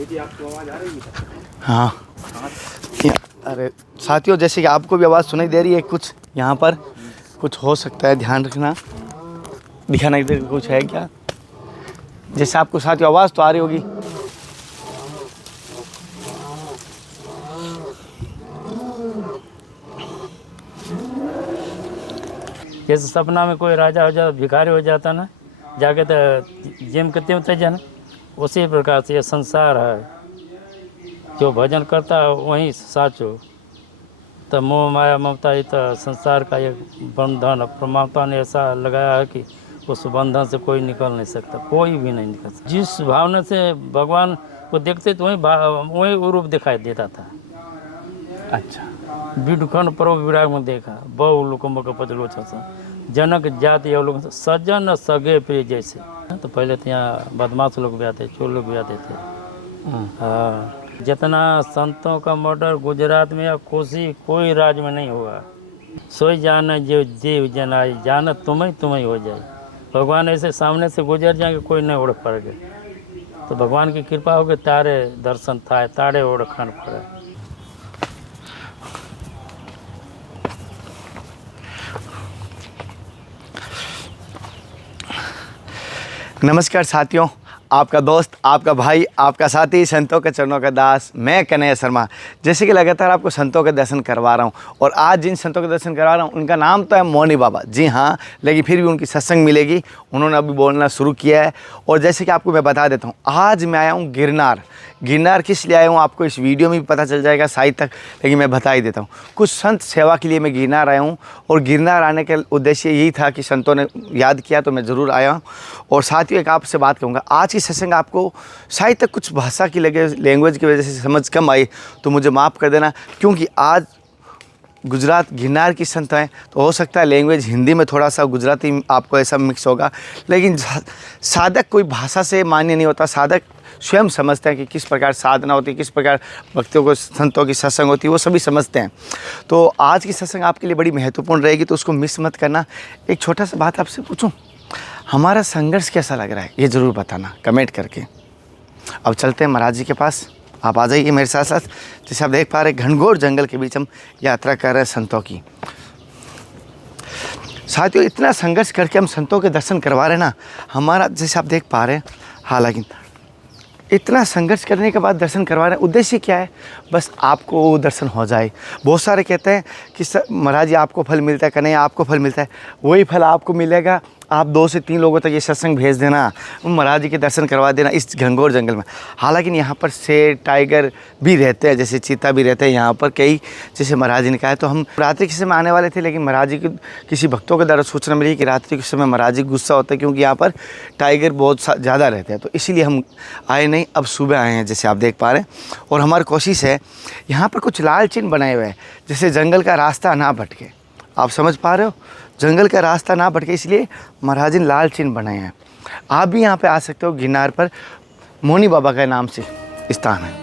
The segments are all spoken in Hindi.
बेटी आपको आवाज़ आ रही है? हाँ। अरे साथियों, जैसे कि आपको भी आवाज़ सुनाई दे रही है, कुछ यहाँ पर कुछ हो सकता है, ध्यान रखना। दिखाना इधर कुछ है क्या? जैसे आपको साथियों आवाज़ तो आ रही होगी। जैसे सपना में कोई राजा हो जाता, भिखारी हो जाता ना, जाके तो जिम करते होते जन, उसी प्रकार से ये संसार है। जो भजन करता है वही साचो। तो मोह माया ममता ही तो संसार का एक बंधन, परमात्मा ने ऐसा लगाया है कि उस बंधन से कोई निकल नहीं सकता, कोई भी नहीं निकल सकता। जिस भावना से भगवान को देखते तो वही रूप दिखाई देता था। अच्छा। विडुखन पर्व विराग में देखा, बहु लोकम का पचलो छा जनक जाति ये लोग सज्जन सगे प्रिय जैसे। तो पहले तो यहाँ बदमाश लोग भी आते, चोर लोग भी आते थे। हाँ, जितना संतों का मर्डर गुजरात में या कोई राज्य में नहीं हुआ। सोई जाना जो जीव जनाई, जाना तुम्हें हो जाए। भगवान ऐसे सामने से गुजर जाएंगे, कोई नहीं ओढ़ पड़ेगा। तो भगवान की कृपा होगी, तारे दर्शन थाय, तारे ओढ़खान पड़े। नमस्कार साथियों, आपका दोस्त, आपका भाई, आपका साथी, संतों के चरणों का दास, मैं कन्हैया शर्मा। जैसे कि लगातार आपको संतों के दर्शन करवा रहा हूँ, और आज जिन संतों के दर्शन करवा रहा हूँ उनका नाम तो है मौनी बाबा। जी हाँ, लेकिन फिर भी उनकी सत्संग मिलेगी, उन्होंने अभी बोलना शुरू किया है। और जैसे कि आपको मैं बता देता हूँ, आज मैं आया हूँ गिरनार। गिरनार किस लिए आया हूँ आपको इस वीडियो में भी पता चल जाएगा शायद तक, लेकिन मैं बता ही देता हूँ। कुछ संत सेवा के लिए मैं गिरनार आया हूँ, और गिरनार आने का उद्देश्य यही था कि संतों ने याद किया तो मैं ज़रूर आया हूँ। और साथ ही एक आपसे बात कहूँगा, आज की सत्संग आपको शायद तक कुछ भाषा की लैंग्वेज की वजह से समझ कम आई तो मुझे माफ़ कर देना, क्योंकि आज गुजरात गिरनार की संत हैं, तो हो सकता है लैंग्वेज हिंदी में थोड़ा सा गुजराती आपको ऐसा मिक्स होगा। लेकिन साधक कोई भाषा से मान्य नहीं होता, साधक स्वयं समझते हैं कि किस प्रकार साधना होती है, किस प्रकार भक्तों को संतों की सत्संग होती है, वो सभी समझते हैं। तो आज की सत्संग आपके लिए बड़ी महत्वपूर्ण रहेगी, तो उसको मिस मत करना। एक छोटा सा बात आपसे पूछूं, हमारा संघर्ष कैसा लग रहा है ये ज़रूर बताना कमेंट करके। अब चलते हैं महाराज जी के पास, आप आ जाइए मेरे साथ साथ। जैसे आप देख पा रहे हैं, घनघोर जंगल के बीच हम यात्रा कर रहे हैं संतों की। साथियों, इतना संघर्ष करके हम संतों के दर्शन करवा रहे हैं ना, हमारा जैसे आप देख पा रहे हैं, हालांकि इतना संघर्ष करने के बाद दर्शन करवा रहे हैं, उद्देश्य क्या है? बस आपको वो दर्शन हो जाए। बहुत सारे कहते हैं कि महाराज जी आपको फल मिलता है, कन्हैया आपको फल मिलता है। वही फल आपको मिलेगा, आप 2 से 3 लोगों तक ये सत्संग भेज देना, महाराज जी के दर्शन करवा देना इस घनघोर जंगल में। हालांकि यहाँ पर शेर, टाइगर भी रहते हैं, जैसे चीता भी रहते हैं यहाँ पर कई, जैसे महाराज जी ने कहा है। तो हम रात्रि के समय आने वाले थे, लेकिन महाराज जी की किसी भक्तों के द्वारा सूचना मिली कि रात्रि के समय महाराज जी गुस्सा होता है, क्योंकि यहाँ पर टाइगर बहुत ज़्यादा रहते हैं, तो इसीलिए हम आए नहीं, अब सुबह आए हैं जैसे आप देख पा रहे हैं। और हमारी कोशिश है, यहाँ पर कुछ लाल चिन्ह बनाए हुए हैं, जैसे जंगल का रास्ता ना भटके। आप समझ पा रहे हो, जंगल का रास्ता ना भटके, इसलिए महाराज ने लाल चिन्ह बनाए हैं। आप भी यहाँ पे आ सकते हो, गिरनार पर मौनी बाबा के नाम से स्थान है।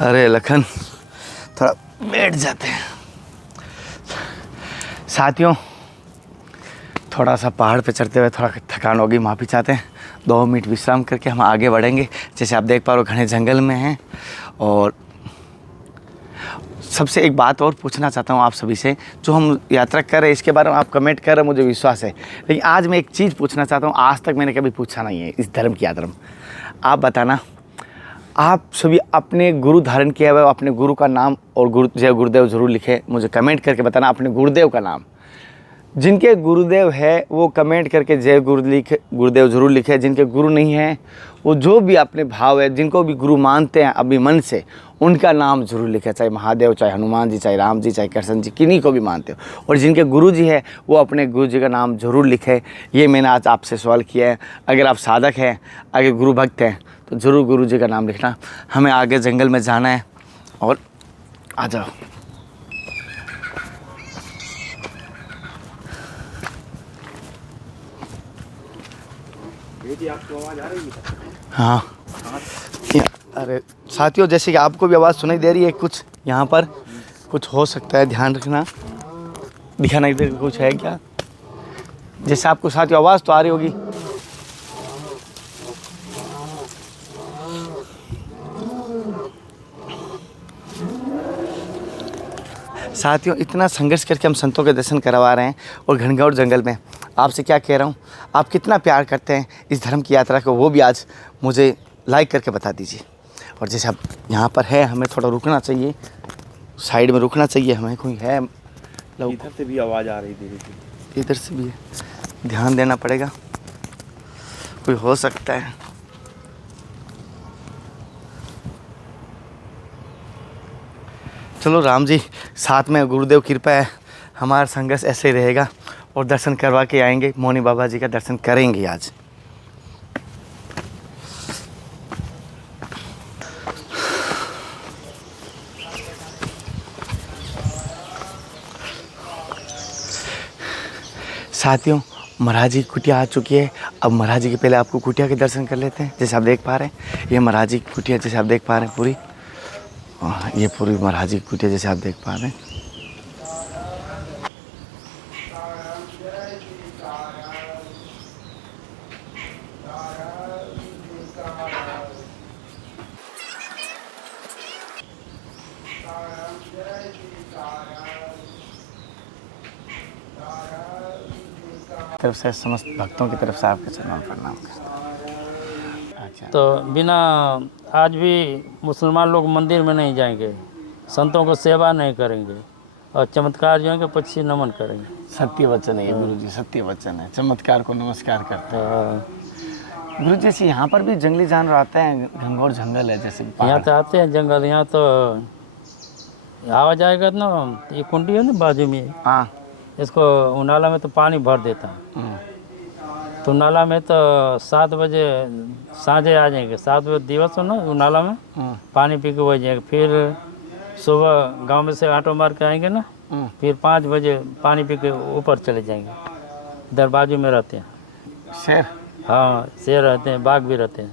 अरे लखन, थोड़ा बैठ जाते हैं। साथियों, थोड़ा सा पहाड़ पे चढ़ते हुए थोड़ा थकान होगी, माफ़ी चाहते हैं। 2 मिनट विश्राम करके हम आगे बढ़ेंगे। जैसे आप देख पा रहे हो, घने जंगल में हैं। और सबसे एक बात और पूछना चाहता हूँ आप सभी से, जो हम यात्रा कर रहे हैं इसके बारे में आप कमेंट कर रहे हैं, मुझे विश्वास है। लेकिन आज मैं एक चीज़ पूछना चाहता हूँ, आज तक मैंने कभी पूछा नहीं है इस धर्म की अधर्म। आप बताना, आप सभी अपने गुरु धारण किया हुआ, अपने गुरु का नाम और जय गुरुदेव ज़रूर लिखे, मुझे कमेंट करके बताना अपने गुरुदेव का नाम। जिनके गुरुदेव है वो कमेंट करके जय गुरुदेव ज़रूर लिखे। जिनके गुरु नहीं हैं, वो जो भी अपने भाव है, जिनको भी गुरु मानते हैं अभी मन से, उनका नाम जरूर लिखे, चाहे महादेव, चाहे हनुमान जी, चाहे राम जी, चाहे कृष्ण जी, किन्हीं को भी मानते हो। और जिनके गुरु जी है वो अपने गुरु जी का नाम जरूर लिखे। ये मैंने आज आपसे सवाल किया है। अगर आप साधक हैं, अगर गुरु भक्त हैं, तो ज़रूर गुरु जी का नाम लिखना। हमें आगे जंगल में जाना है, और आ जाओ। बेटी आपको आवाज़ आ रही है? हाँ। अरे साथियों, जैसे कि आपको भी आवाज़ सुनाई दे रही है, कुछ यहाँ पर कुछ हो सकता है, ध्यान रखना। दिखाना इधर कुछ है क्या? जैसे आपको साथियों आवाज़ तो आ रही होगी। साथियों, इतना संघर्ष करके हम संतों के दर्शन करवा रहे हैं और घनघोर जंगल में। आपसे क्या कह रहा हूँ, आप कितना प्यार करते हैं इस धर्म की यात्रा को, वो भी आज मुझे लाइक करके बता दीजिए। और जैसे अब यहाँ पर है, हमें थोड़ा रुकना चाहिए, साइड में रुकना चाहिए हमें। कोई है? इधर से भी आवाज़ आ रही थी। इधर से भी है, ध्यान देना पड़ेगा, कोई हो सकता है। चलो राम जी साथ में, गुरुदेव कृपा है, हमारा संघर्ष ऐसे ही रहेगा और दर्शन करवा के आएंगे। मौनी बाबा जी का दर्शन करेंगे आज। साथियों, महाराज जी की कुटिया आ चुकी है। अब महाराज जी के पहले आपको कुटिया के दर्शन कर लेते हैं। जैसे आप देख पा रहे हैं, ये महाराज जी की कुटिया जैसे आप देख पा रहे हैं पूरी, ये पूरी महाराज जी की कुटिया जैसे आप देख पा रहे हैं। तरफ से समस्त भक्तों की तरफ से आपके चरणों में प्रणाम करता हूं। अच्छा, तो बिना, आज भी मुसलमान लोग मंदिर में नहीं जाएंगे, संतों को सेवा नहीं करेंगे और चमत्कार जो है कि पक्षी नमन करेंगे। सत्य वचन है ये गुरु जी, सत्य वचन है। चमत्कार को नमस्कार करते हैं गुरु जी। यहाँ पर भी जंगली जानवर आते हैं, घनघोर जंगल है जैसे यहाँ तो आते हैं जंगल, यहाँ तो आवा जाएगा ना, ये कुंडी है ना बाजू में, हाँ, इसको नाला में तो पानी भर देता है। तो नाला में तो 7 बजे साँझे आ जाएंगे, 7 बजे दिवस हो ना, वो नाला में पानी पी के वही जाएंगे। फिर सुबह गांव में से ऑटो मार के आएंगे ना, फिर 5 बजे पानी पी के ऊपर चले जाएंगे। इधर बाजू में रहते हैं शेर। हाँ, शेर रहते हैं, बाघ भी रहते हैं।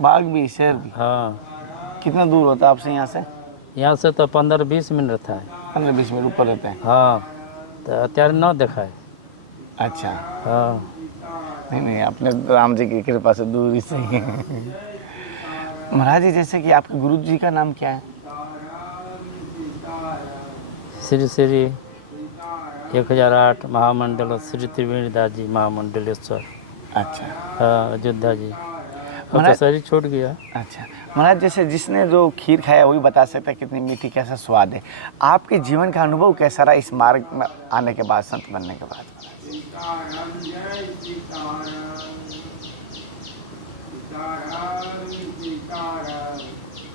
बाघ भी, शेर भी। हाँ, कितना दूर होता है आपसे यहाँ से? यहाँ से तो 15-20 मिनट रहता है। 15-20 मिनट ऊपर रहते हैं। हाँ, तो अत्यार न देखा है। अच्छा, हाँ, नहीं, अपने राम जी की कृपा से दूर ही सही है। महाराज जी, जैसे कि आपके गुरु जी का नाम क्या है? श्री श्री 1008 महामंडल श्री त्रिवेणी दास जी महामंडलेश्वर। अच्छा, हाँ, अयोध्या जी। अब तो शरीर छूट गया। अच्छा महाराज, जैसे जिसने जो खीर खाया वही बता सकता है कितनी मीठी, कैसा स्वाद है। आपके जीवन का अनुभव कैसा रहा इस मार्ग में आने के बाद, संत बनने के बाद?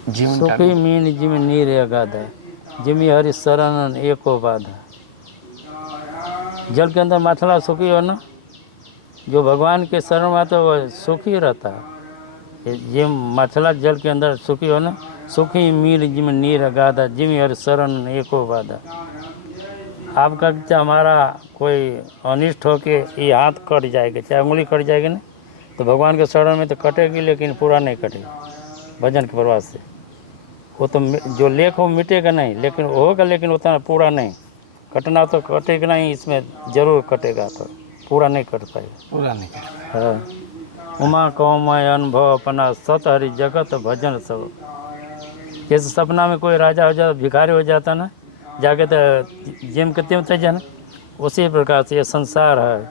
जीवन का सुखी मीन जिम नीर अगाधा, जिमी हरि शरण एको बाधा। जल के अंदर मछला सुखी हो ना, जो भगवान के शरण में आता है वो सुखी रहता है। ये मछला जल के अंदर सुखी हो ना, सुखी मीर जिम नीर अगाधा, जिमी हरि शरण एको बाधा। आपका चाहे हमारा कोई अनिष्ट हो के ये हाथ कट जाएगा, चाहे उंगली कट जाएगी ना, तो भगवान के शरण में तो कटेगी, लेकिन पूरा नहीं कटेगी भजन के प्रवास से। वो तो जो लेख हो मिटेगा नहीं, लेकिन होगा, लेकिन उतना पूरा नहीं। कटना तो कटेगा नहीं, इसमें जरूर कटेगा, तो पूरा नहीं कट पाएगा। पूरा नहीं कर पाए। हाँ, उमा कौमय अनुभव अपना सत हरि जगत भजन सब। जैसे सपना में कोई राजा हो जाता, भिखारी हो जाता ना, जाके तो जिम करते होते जाना, उसी प्रकार से ये संसार है।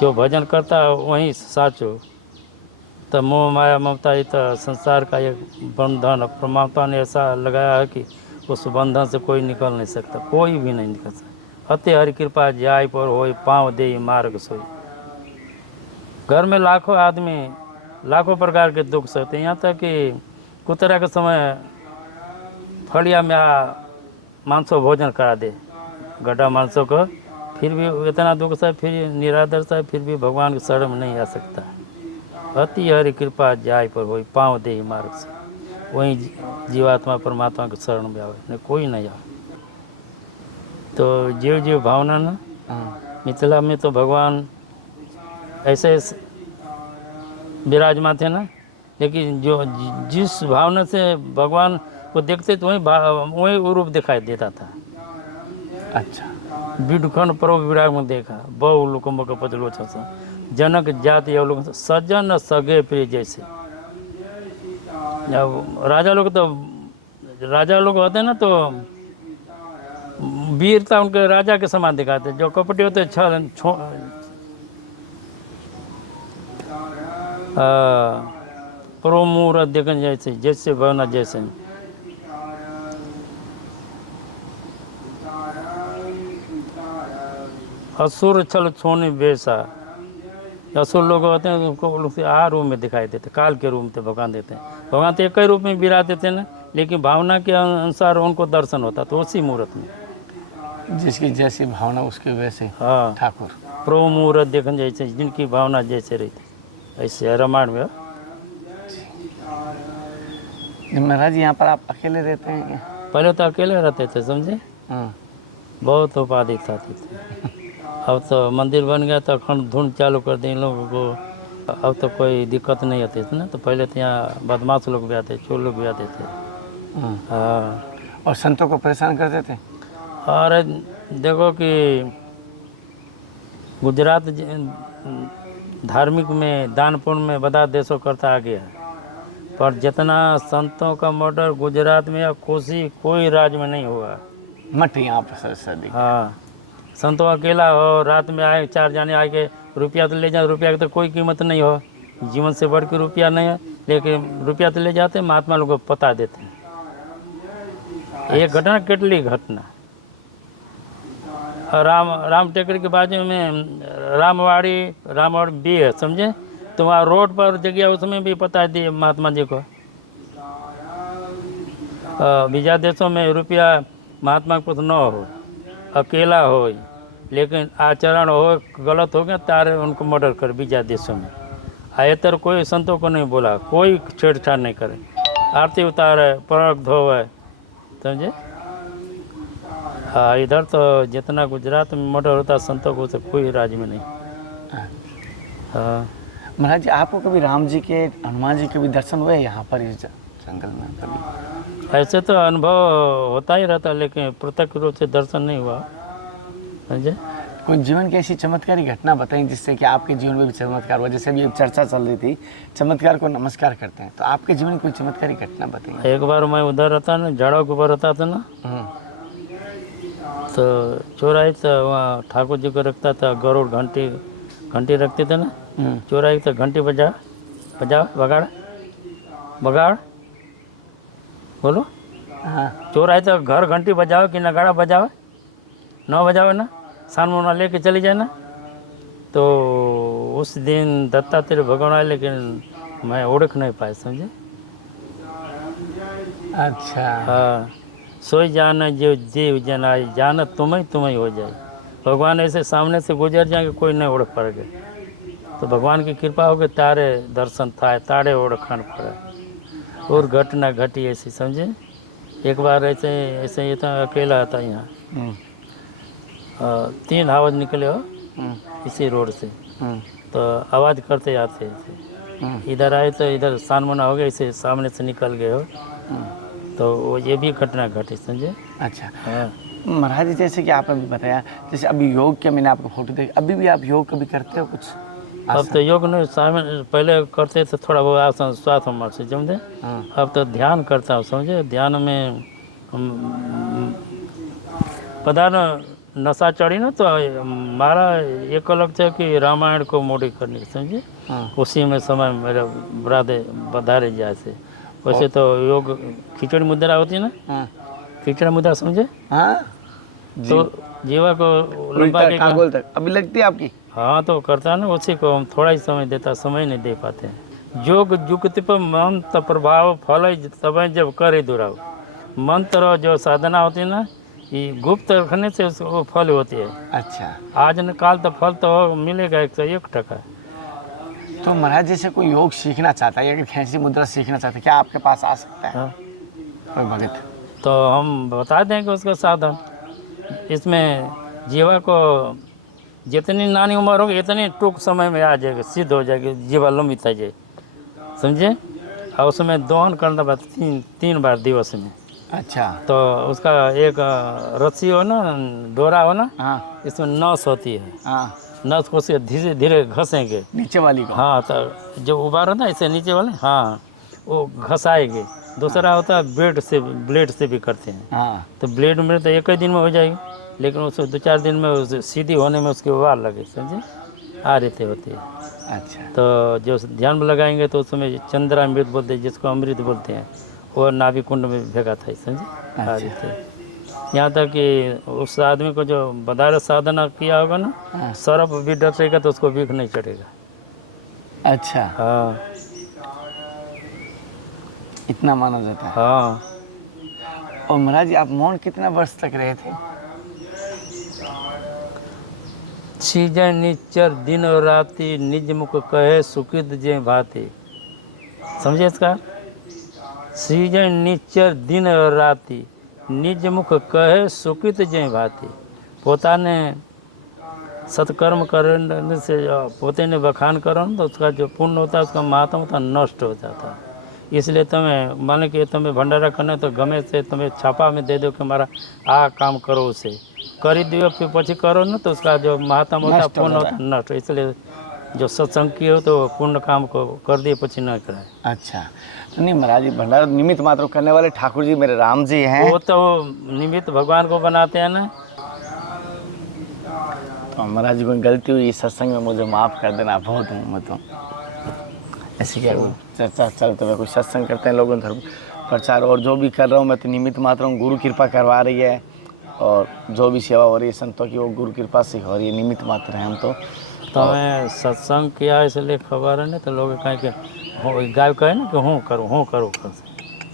जो भजन करता है वही साचो। तो मोह माया ममता ये तो संसार का एक बंधन, परमात्मा ने ऐसा लगाया है कि उस बंधन से कोई निकल नहीं सकता, कोई भी नहीं निकल सकता। अति हरि कृपा जाय पर होय, पाँव दे मार्ग सोई। घर में लाखों आदमी लाखों प्रकार के दुख सहते हैं, यहाँ तक कि कुतरा के समय फड़िया में मांसो भोजन करा दे, गड्ढा मांसों को, फिर भी इतना दुख से, फिर निरादर से, फिर भी भगवान के शरण में नहीं आ सकता। अति हरि कृपा जाय पर होई, पाँव दे मार्ग से। वहीं जीवात्मा परमात्मा के शरण में आवे, नहीं कोई नहीं आवे। तो जीव जीव भावना ना, मिथिला में तो भगवान ऐसे विराजमान थे ना लेकिन जो जिस भावना से भगवान को देखते तो वही वो रूप दिखाई देता था। अच्छा। विडुखन पर्व विराग में देखा बहु लोकम्ब का पचलो छसा जनक जाति ये लोग सज्जन सगे प्रिय जैसे। अब राजा लोग होते हैं ना तो वीरता उनके राजा के समान दिखाते, जो कपटी होते पर्व मुहूर्त देखने जैसे जैसे भावना जैसे। असुर छल छोने बेसा, असुर लोग होते हैं उनको लोग से आ रूप में दिखाई देते, काल के रूप में भगवान देते हैं। भगवान तो एक ही रूप में विराजते थे ना, लेकिन भावना के अनुसार उनको दर्शन होता तो उसी मुहूर्त में, जिसकी जैसी भावना उसके वैसे। हाँ ठाकुर प्रो मुहूर्त देखने जैसे, जिनकी भावना जैसे रहती ऐसे रामायण में। महाराज यहाँ पर आप अकेले रहते हैं क्या? पहले तो अकेले रहते थे समझे, बहुत उपाधि था थे। अब तो मंदिर बन गया तो अखंड धुन चालू कर दी इन लोगों को, अब तो कोई दिक्कत नहीं आती थी ना। तो पहले तो यहाँ बदमाश लोग भी आते, चोर लोग भी आते थे। हाँ। और संतों को परेशान करते थे? और देखो कि गुजरात धार्मिक में दान पुण्य में बड़ा देशों करता आ गया, पर जितना संतों का मर्डर गुजरात में या कोई राज्य में नहीं हुआ। मठ यहाँ पर सदी। हाँ, संतों अकेला हो, रात में आए 4 जाने आके रुपया तो ले जाए, रुपया की तो कोई कीमत नहीं हो, जीवन से बढ़ के रुपया नहीं है, लेकिन रुपया तो ले जाते, महात्मा लोग को पता देते हैं। एक घटना केटली घटना राम टेकरी के बाजू में रामवाड़ी भी है समझे, तो वहाँ रोड पर जगह उसमें भी पता दी महात्मा जी को। बीजा देशों में रुपया महात्मा कुछ न हो, अकेला हो, लेकिन आचरण हो गलत हो गया तारे उनको मर्डर कर बीजा देशों में। आयतर कोई संतों को नहीं बोला, कोई छेड़छाड़ नहीं करे, आरती उतारे, पराग धोवे समझे। हाँ, इधर तो जितना गुजरात में मर्डर होता संतों को से कोई राज्य में नहीं। हाँ महाराज जी, आपको कभी राम जी के, हनुमान जी के भी दर्शन हुए यहाँ पर इस जंगल में कभी? ऐसे तो अनुभव होता ही रहता, लेकिन प्रत्यक्ष रूप से दर्शन नहीं हुआ समझे। कोई जीवन की ऐसी चमत्कारी घटना बताएं जिससे कि आपके जीवन में भी चमत्कार हुआ? जैसे अभी एक चर्चा चल रही थी, चमत्कार को नमस्कार करते हैं, तो आपके जीवन में कोई चमत्कारी घटना बताइए। एक बार मैं उधर रहता ना, झाड़ों के ऊपर रहता था ना, तो चौराहे तो वहाँ ठाकुर जी को रखता था, गरुड़ घंटी रखते थे ना, चौराहे तो घंटी बजा बगाड़ बोलो। हाँ, चौराहे तो घर घंटी बजाओ कि नगाड़ा बजाओ, न बजाओ ना, सानमुना लेके चली जाए ना। तो उस दिन दत्तात्रेय भगवान आए, लेकिन मैं ओढ़ नहीं पाए समझे। अच्छा। हाँ, सोई जाना जो देव जनाई, जाना तुम्हें हो जाए। भगवान ऐसे सामने से गुजर जाएंगे, कोई नहीं ओढ़ पड़ेगा, तो भगवान की कृपा होगी, तारे दर्शन थाए, तारे ओढ़खान पड़े। और घटना घटी ऐसी समझे। एक बार ऐसे ये था, अकेला था यहाँ, 3 आवाज निकले हो इसी रोड से, तो आवाज़ करते आते थे, इधर आए तो इधर सानमुना हो गया, इसे सामने से निकल गए हो, तो वो ये भी घटना घटी समझे। अच्छा। हाँ महाराज जी, जैसे कि आपने बताया, जैसे अभी योग के, मैंने आपको फोटो देखी, अभी भी आप योग कभी करते हो कुछ? अब तो योग नहीं, पहले करते थे थोड़ा बहुत आसन स्वास्थ्य हमारे से समझे। अब तो ध्यान करता हूँ समझे। ध्यान में पता न नशा चढ़ी ना, तो हमारा एक लक्ष्य है कि रामायण को मोड़ी करनी समझे। उसी में समय मेरा बधारे जाए से। वैसे तो योग खिचड़ी मुद्रा होती है ना, खिचड़ी मुद्रा समझे। तो जीवा को लंबा तक अभी लगती है आपकी? हाँ, तो करता है ना, उसी को हम थोड़ा ही समय देता, समय नहीं दे पाते हैं। योग जुक्ति पर मंत्र प्रभाव फल तब जब करे दुराव। मंत्र जो साधना होती है ना, ये गुप्त रखने से उसको फल होती है। अच्छा। आज न काल तो फल तो मिलेगा 101%। तो महाराज, जैसे कोई योग सीखना चाहता है या खैंसी मुद्रा सीखना चाहता है, क्या आपके पास आ सकता है? हाँ, कोई भगत? तो हम बता देंगे उसका साधन। इसमें जीवा को जितनी नानी उम्र होगी, इतनी टूक समय में आ जाएगा, सिद्ध हो जाएगी, जीवा लंबित आ जाए समझे। और उसमें दोहन करना पड़ता तीन बार दिवस में। अच्छा। तो उसका एक रस्सी हो ना, डोरा हो ना, हाँ इसमें नस होती है, हाँ, नस को से धीरे धीरे घसेंगे। नीचे वाली को। हाँ, तो जो उबार होता है इससे नीचे वाले, हाँ, वो घसाएंगे। दूसरा होता है ब्लेड से भी करते हैं। हाँ तो ब्लेड में तो एक ही दिन में हो जाएगी, लेकिन उसको 2-4 दिन में उसे सीधी होने में उसकी उबार लगे, समझे, आ रहते होती है। अच्छा। तो जो ध्यान में लगाएंगे तो उसमें चंद्रामृत बोलते हैं, जिसको अमृत बोलते हैं, वो नाभि कुंड में भेगा था, समझे, आ रहे थे। यहाँ तक कि उस आदमी को जो बदार साधना किया होगा ना, हाँ। सर्प भी डसेगा तो उसको बीख नहीं चढ़ेगा। अच्छा, हाँ इतना माना जाता है। हाँ। और महाराज जी, आप मौन कितना वर्ष तक रहे थे? सीजन निचर दिन और राति, निज मुख कहे सुकृत जे भांति। समझे इसका? सीजन निचर दिन और राति, निज मुख कहे सुकृत जे भांति। પોતાને सत्कर्म करने से पोते ने बखान करो तो उसका जो पुण्य होता है, उसका महात्म होता है, नष्ट हो जाता है। इसलिए तुम्हें मान के तुम्हें भंडारा करना तो गमे से तुम्हें छापा में दे दो कि हमारा आ काम करो, उसे कर दियो, फिर પછી करो ना तो उसका जो महात्म होता है, पुण्य होता है, नष्ट। इसलिए जो सत्संग किए हो तो पुण्य काम को कर दिए પછી न कराए। अच्छा, तो नहीं महाराज जी, भंडारा निमित्त मात्र करने वाले ठाकुर जी मेरे राम जी हैं। वो तो निमित्त भगवान को बनाते हैं ना। तो महाराज जी कोई गलती हुई सत्संग में मुझे माफ़ कर देना, बहुत हूँ मैं तो। ऐसे क्या चर्चा चलते हुए कुछ सत्संग करते हैं लोगों धर्म प्रचार, और जो भी कर रहा हूँ मैं तो निमित्त मात्र हूँ। गुरु कृपा करवा रही है, और जो भी सेवा हो रही है संतों की, वो गुरु कृपा से हो रही है, निमित्त मात्र हैं हम तो। मैं सत्संग किया इसलिए खबर है ना, तो लोग कहें कि गाय कहे ना कि हूँ करो,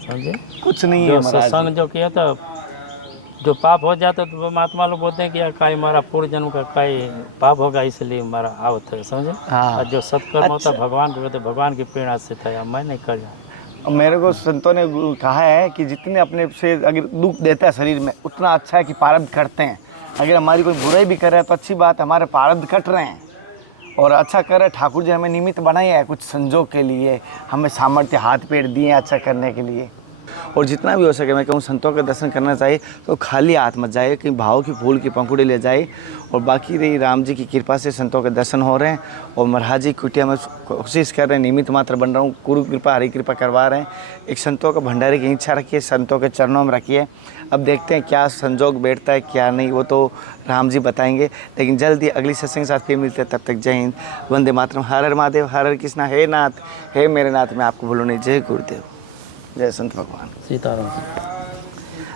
समझे। कुछ नहीं जो है महाराज सत्संग जो किया था, जो पाप हो जाता तो वो महात्मा लोग बोलते हैं कि यार काई हमारा पूर्व जन्म का काई पाप होगा, इसलिए हमारा आवत है, समझे। हाँ। और जो सत्कर्म होता है भगवान के कहते, भगवान की प्रेरणा से था, मैं नहीं कर और मेरे को संतों ने कहा है कि जितने अपने से अगर दुख देता है शरीर में, उतना अच्छा है कि प्रारब्ध कटते हैं। अगर हमारी कोई बुराई भी कर रहा है तो अच्छी बात, हमारे प्रारब्ध कट रहे हैं और अच्छा कर रहे। ठाकुर जी हमें निमित्त बनाया है कुछ संजोग के लिए, हमें सामर्थ्य हाथ पैर दिए हैं अच्छा करने के लिए। और जितना भी हो सके मैं कहूँ संतों का दर्शन करना चाहिए तो खाली हाथ मत जाए, कि भाव की फूल की पंखुड़ी ले जाए। और बाकी रही राम जी की कृपा से संतों के दर्शन हो रहे हैं, और महाराज जी कुटिया में कोशिश कर रहे हैं, निमित्त मात्र बन रहा हूँ, गुरु कृपा हरि कृपा करवा रहे हैं। एक संतों का भंडारे की इच्छा रखिए, संतों के चरणों में रखिए। अब देखते हैं क्या संजोग बैठता है क्या नहीं, वो तो राम जी बताएंगे। लेकिन जल्दी अगली सत्संग के साथ फिर मिलते हैं, तब तक जय हिंद, वंदे मातरम, हर हर महादेव, हर हर कृष्णा, हे नाथ हे मेरे नाथ, मैं आपको बोलूँ नहीं, जय गुरुदेव, जय संत भगवान, सीताराम।